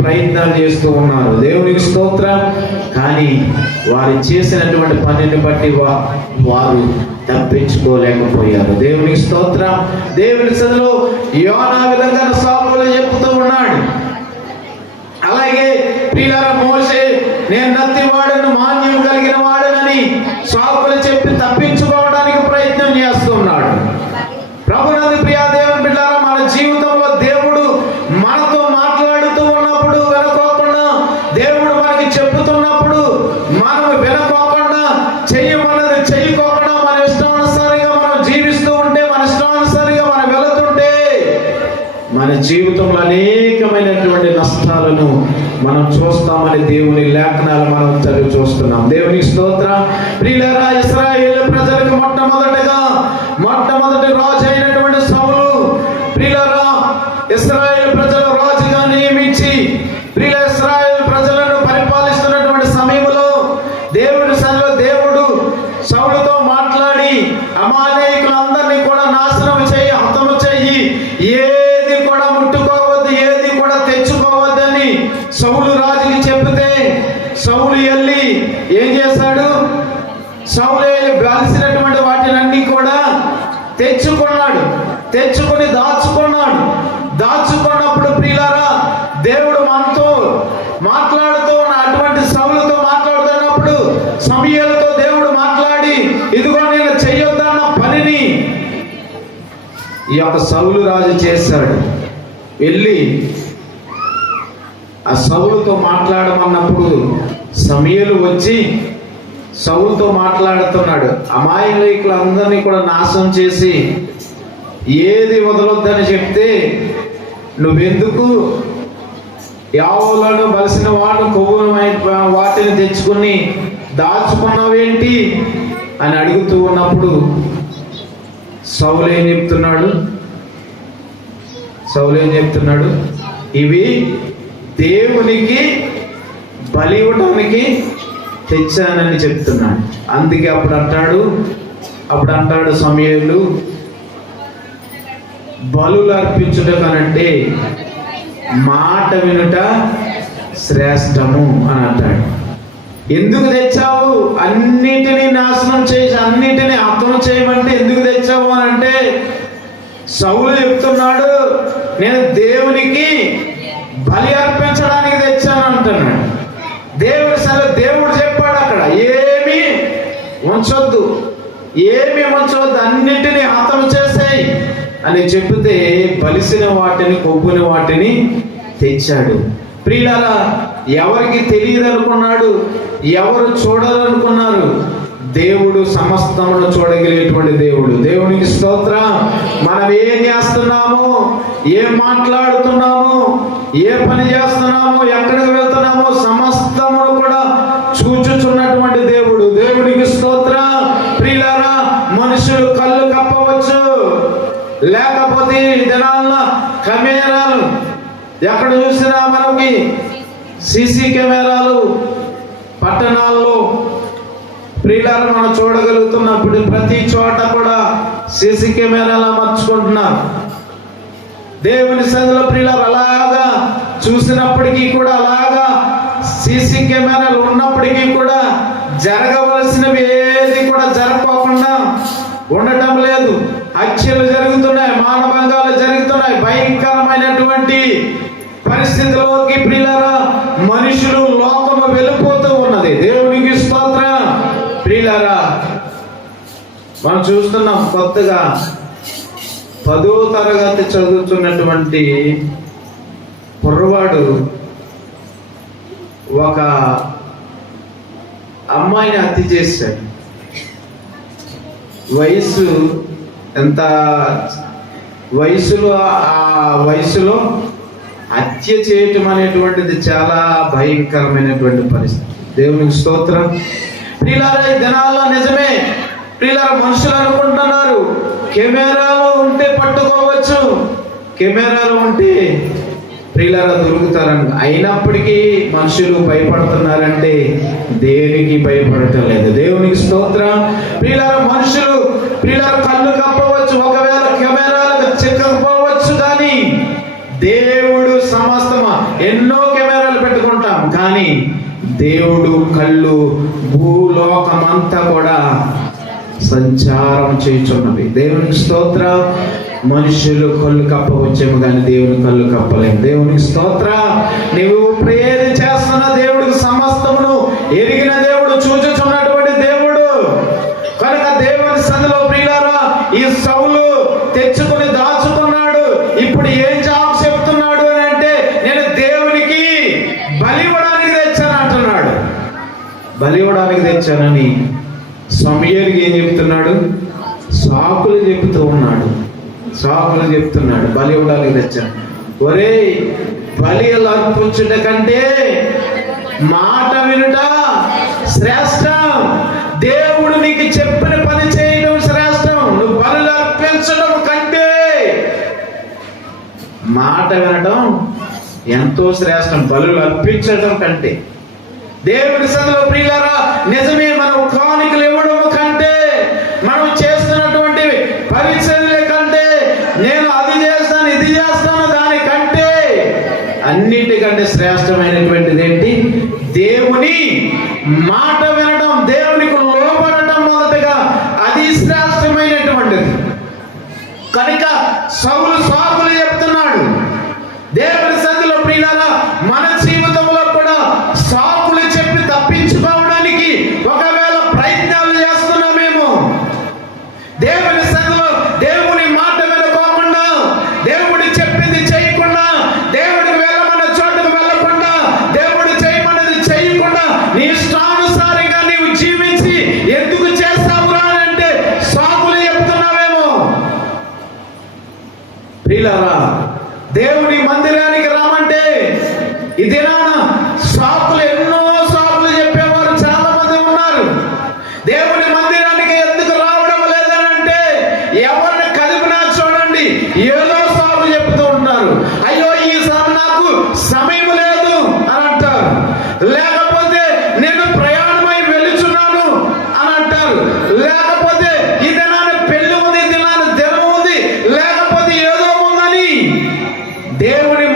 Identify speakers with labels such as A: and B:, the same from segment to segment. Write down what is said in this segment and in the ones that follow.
A: ప్రయత్నాలు చేస్తూ ఉన్నారు. దేవునికి స్తోత్రం. కానీ వారు చేసినటువంటి పనిని బట్టి వారు తప్పించుకోలేకపోయారు. దేవునికి స్తోత్రం. దేవుని సదిలో యోనా విధంగా సాగులు చెప్తూ ఉన్నాడు. అలాగే ప్రియులార మోసే నేను నత్తివాడను మాన్యం కలిగిన వాడనని సాకులు చెప్పి తప్పించుకో చెయ్యమన్నది చెయ్యకోకుండా మన ఇష్టానుసారంగా మనం జీవిస్తూ ఉంటే మన ఇష్టానుసారంగా మనం వెళుతుంటే మన జీవితంలో అనేకమైనటువంటి నష్టాలను మనం చూస్తామని దేవుని లేఖనాలు మనం చదివి చూస్తున్నాం దేవుని స్తోత్ర. ప్రియులరా ఇస్రాయేల్ ప్రజలకు మొట్టమొదటిగా మొట్టమొదటి రాజు అయినటువంటి సౌలు ప్రియులరా ఇస్రాయేల్ ఏం చేశాడు సౌలు గాల్సినటువంటి వాటినన్నీ కూడా తెచ్చుకున్నాడు. తెచ్చుకొని దాచుకున్నాడు. దాచుకున్నప్పుడు ప్రియులారా దేవుడు మనతో మాట్లాడుతూ ఉన్న అటువంటి సౌలతో మాట్లాడుతున్నప్పుడు సమయాలతో దేవుడు మాట్లాడి ఇదిగో నేను చెయ్యొద్దన్న పనిని ఈ యొక్క సౌలు రాజు చేశాడు. వెళ్ళి ఆ సౌలుతో మాట్లాడమన్నప్పుడు సమయలు వచ్చి సౌలుతో మాట్లాడుతున్నాడు. అమాయకులందరినీ కూడా నాశనం చేసి ఏది వదలొద్దని చెప్తే నువ్వెందుకు యావలను బలిసిన వాడు కొవ్వును వాటిని తెచ్చుకుని దాచుకున్నావేంటి అని అడుగుతూ ఉన్నప్పుడు సౌలేం చెప్తున్నాడు? సౌలేం చెప్తున్నాడు? ఇవి దేవునికి బలి ఇవ్వటానికి తెచ్చానని చెప్తున్నాడు. అందుకే అప్పుడు అంటాడు అప్పుడు అంటాడు సమయంలో బలులు అర్పించుట కనంటే మాట వినుట శ్రేష్టము అని అంటాడు. ఎందుకు తెచ్చావు? అన్నిటినీ నాశనం చేసి అన్నిటినీ అర్థం చేయమంటే ఎందుకు తెచ్చావు అని అంటే సౌలు చెప్తున్నాడు నేను దేవునికి బలి అర్పించడానికి తెచ్చాను. దేవుడు చెప్పాడు అక్కడ ఏమి ఉంచొద్దు. ఏమి ఉంచవద్దు అన్నిటినీ హతం చేసేయి అని చెప్తే బలిసిన వాటిని కొబ్బుని వాటిని తెచ్చాడు. ప్రియులారా ఎవరికి తెలియదు అనుకున్నాడు ఎవరు చూడాలనుకున్నారు? దేవుడు సమస్తమును చూడగలిగేటువంటి దేవుడు. దేవునికి స్తోత్రం. మనం ఏం చేస్తున్నాము? ఏం మాట్లాడుతున్నాము? ఏ పని చేస్తున్నాము? ఎక్కడికి వెళ్తున్నాము? సమస్త కెమెరాలు ఎక్కడ చూసినా మనకి సీసీ కెమెరాలు పట్టణాల్లో ప్రియులారా మనం చూడగలుగుతున్నప్పుడు ప్రతి చోట కూడా సీసీ కెమెరాలు అమర్చుకుంటున్నాం దేవుని సందులో ప్రియులారు అలాగా చూసినప్పటికీ కూడా అలాగా సీసీ కెమెరాలు ఉన్నప్పటికీ కూడా జరగవలసినవి ఏది కూడా జరగకుండా ఉండటం మానభంగాలు జరుగుతున్నాయి భయంకరమైనటువంటి పరిస్థితిలోకి ప్రియులారా మనుషులు లోకము వెళ్ళిపోతూ ఉన్నది. దేవునికి స్తోత్ర. ప్రియులారా మనం చూస్తున్నాం కొత్తగా పదో తరగతి చదువుతున్నటువంటి కుర్రవాడు ఒక అమ్మాయిని హత్య చేశాడు. వయసు ఎంత వయసులో ఆ వయసులో హత్య చేయటం అనేటువంటిది చాలా భయంకరమైనటువంటి పరిస్థితి. దేవునికి స్తోత్రం. ప్రియులారా ఈ దినాల్లో నిజమే. ప్రియులారా మనుషులు అనుకుంటున్నారు కెమెరాలో ఉంటే పట్టుకోవచ్చు. కెమెరాలో ఉంటే ప్రియులారా దొరుకుతారని. అయినప్పటికీ మనుషులు భయపడుతున్నారంటే దేనికి భయపడటం లేదు. దేవునికి స్తోత్రం. ప్రియులారా మనుషులు ప్రియులారా కళ్ళు కప్పవచ్చు. ఒకవేళ కెమెరాలకు చిక్కకపోవచ్చు కానీ దేవుడు సమస్తమా? ఎన్నో కెమెరాలు పెట్టుకుంటాం కానీ దేవుడు కళ్ళు భూలోకమంతా కూడా సంచారం చేయుచున్నవి. దేవునికి స్తోత్ర. మనుషులు కళ్ళు కప్పవచ్చేమో కానీ దేవుని కళ్ళు కప్పలేము దేవునికి స్తోత్ర. నువ్వు ఇప్పుడు చేస్తున్న దేవుడికి సమస్తమును వచ్చానని సమయానికి ఏం చెప్తున్నాడు? సాకులు చెప్తూ ఉన్నాడు. సాకులు చెప్తున్నాడు. బలి ఇవ్వడానికి తెచ్చాను ఒరే బలి అర్పించుట కంటే మాట వినుట శ్రేష్టం. దేవుడు నీకు చెప్పిన పని చేయడం శ్రేష్టం. నువ్వు బలు అర్పించడం కంటే మాట వినడం ఎంతో శ్రేష్టం. బలు అర్పించడం కంటే. దేవుడి సందులో ప్రియులారా నిజమే మనం కానుకలు ఇవ్వడం కంటే మనం చేస్తున్నటువంటి పరిచర్యల కంటే నేను అది చేస్తాను ఇది చేస్తాను దానికంటే అన్నిటికంటే శ్రేష్టమైనటువంటిది ఏంటి? దేవుని మాట వినడం దేవునికి లోపడటం మొదటగా అది శ్రేష్టమైనటువంటిది. కనుక సౌలు సాకులు చెప్తున్నాడు దేవుని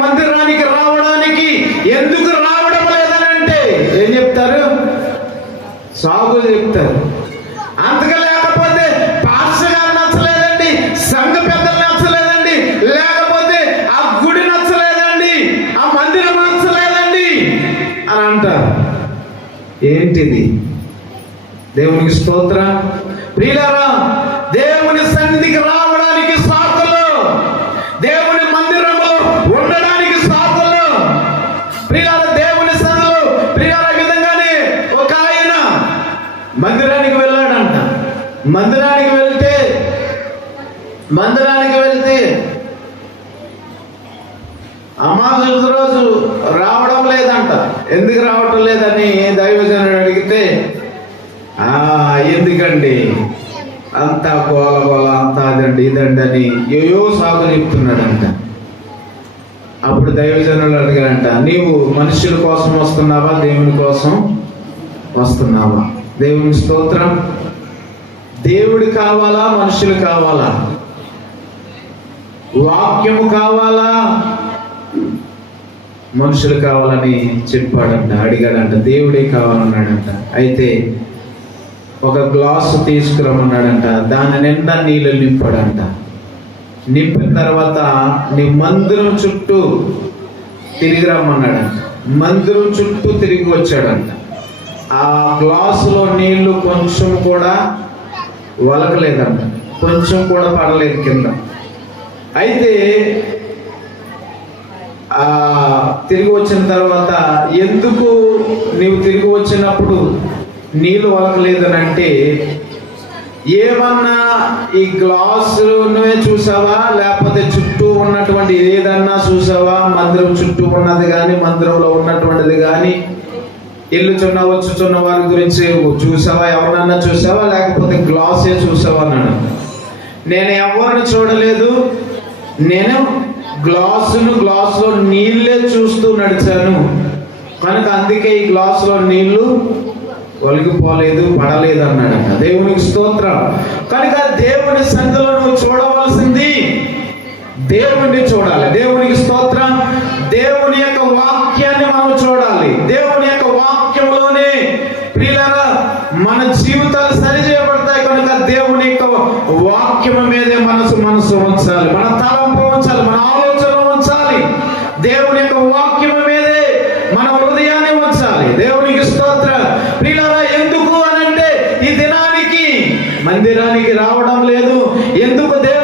A: మందిరానికి రావడానికి ఎందుకు రావడం లేదని అంటే ఏం చెప్తారు? సాగు చెప్తారు. అంతగా లేకపోతే పాస్టర్ గారు నచ్చలేదండి సంఘ పెద్దలు నచ్చలేదండి లేకపోతే ఆ గుడి నచ్చలేదండి ఆ మందిరం నచ్చలేదండి అని అంటారు. ఏంటిది? దేవునికి స్తోత్ర. ప్రియులారా దేవుని సన్నిధికి రావడానికి మందిరానికి వెళ్తే మందిరానికి వెళ్తే అమావాస్య రోజు రావడం లేదంట. ఎందుకు రావటం లేదని దైవజనుడు అడిగితే ఆ ఎందుకండి? అంతా గోల గోల అంతా అదండి ఇదండి అని ఏయో సాగు చెప్తున్నాడంట. అప్పుడు దైవజనులు అడిగారంట నీవు మనుషుల కోసం వస్తున్నావా? దేవుని కోసం వస్తున్నావా? దేవుని స్తోత్రం. దేవుడు కావాలా? మనుషులు కావాలా? వాక్యము కావాలా? మనుషులు కావాలని చెప్పాడంట అడిగాడంట దేవుడే కావాలన్నాడంట. అయితే ఒక గ్లాసు తీసుకురమ్మన్నాడంట దాని నిండా నీళ్ళు నింపాడంట. నింపిన తర్వాత నీ మందిరం చుట్టూ తిరిగి రమ్మన్నాడంట. మందిరం చుట్టూ తిరిగి వచ్చాడంట. ఆ గ్లాసులో నీళ్ళు కొంచెం కూడా వలకలేదంట కొంచెం కూడా పడలేదు కింద. అయితే ఆ తిరిగి వచ్చిన తర్వాత ఎందుకు నీవు తిరిగి వచ్చినప్పుడు నీళ్ళు వలకలేదని అంటే ఏమన్నా ఈ గ్లాసులోనే చూసావా? లేకపోతే చుట్టూ ఉన్నటువంటి ఏదన్నా చూసావా? మందిరం చుట్టూ ఉన్నది కానీ మందిరంలో ఉన్నటువంటిది కానీ వెళ్ళుచున్న వచ్చుచున్న వారి గురించి చూసావా? ఎవరినన్నా చూసావా? లేకపోతే గ్లాసే చూసావా అన్నాడు నేను ఎవరిని చూడలేదు? నేను గ్లాసును గ్లాసులో నీళ్ళే చూస్తూ నడిచాను. కనుక అందుకే ఈ గ్లాసులో నీళ్ళు ఒలిగిపోలేదు పడలేదు అన్నాడు దేవునికి స్తోత్రం. కనుక దేవుని సంధిలో నువ్వు చూడవలసింది దేవుణ్ణి చూడాలి. దేవునికి స్తోత్రం. దేవుని యొక్క వాక్యాన్ని మనం చూడాలి దేవుని విషయంలోనే ప్రియులారా మన జీవితాలు సరి చేయబడతాయి కనుక దేవుని యొక్క వాక్యము మీదే మనసు మనసు ఉంచాలి. మన తలంపు ఉంచాలి. మన ఆలోచన ఉంచాలి. దేవుని యొక్క వాక్యము మీదే మన హృదయాన్ని ఉంచాలి. దేవునికి స్తోత్ర. ప్రియులారా ఎందుకు అనంటే ఈ దినానికి మందిరానికి రావడం లేదు. ఎందుకు దేవుడు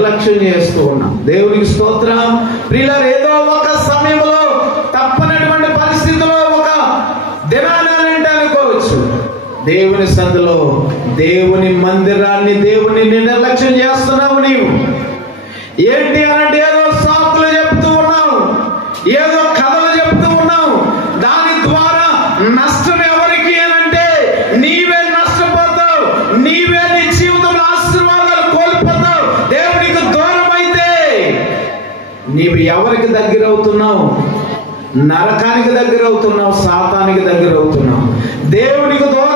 A: నిర్లక్ష్యం చేస్తూ ఉన్నాం. దేవునికి స్తోత్రం. ప్రియులారా ఏదో ఒక సమయంలో తప్పనటువంటి పరిస్థితిలో ఒక దినానంటే అనుకోవచ్చు. దేవుని సందులో దేవుని మందిరాన్ని దేవుని నిర్లక్ష్యం చేస్తున్నావు నీవు. ఏంటి ఎవరికి దగ్గర అవుతున్నావు నరకానికి దగ్గర అవుతున్నావు సాతానికి దగ్గర అవుతున్నావు దేవునికి దూరం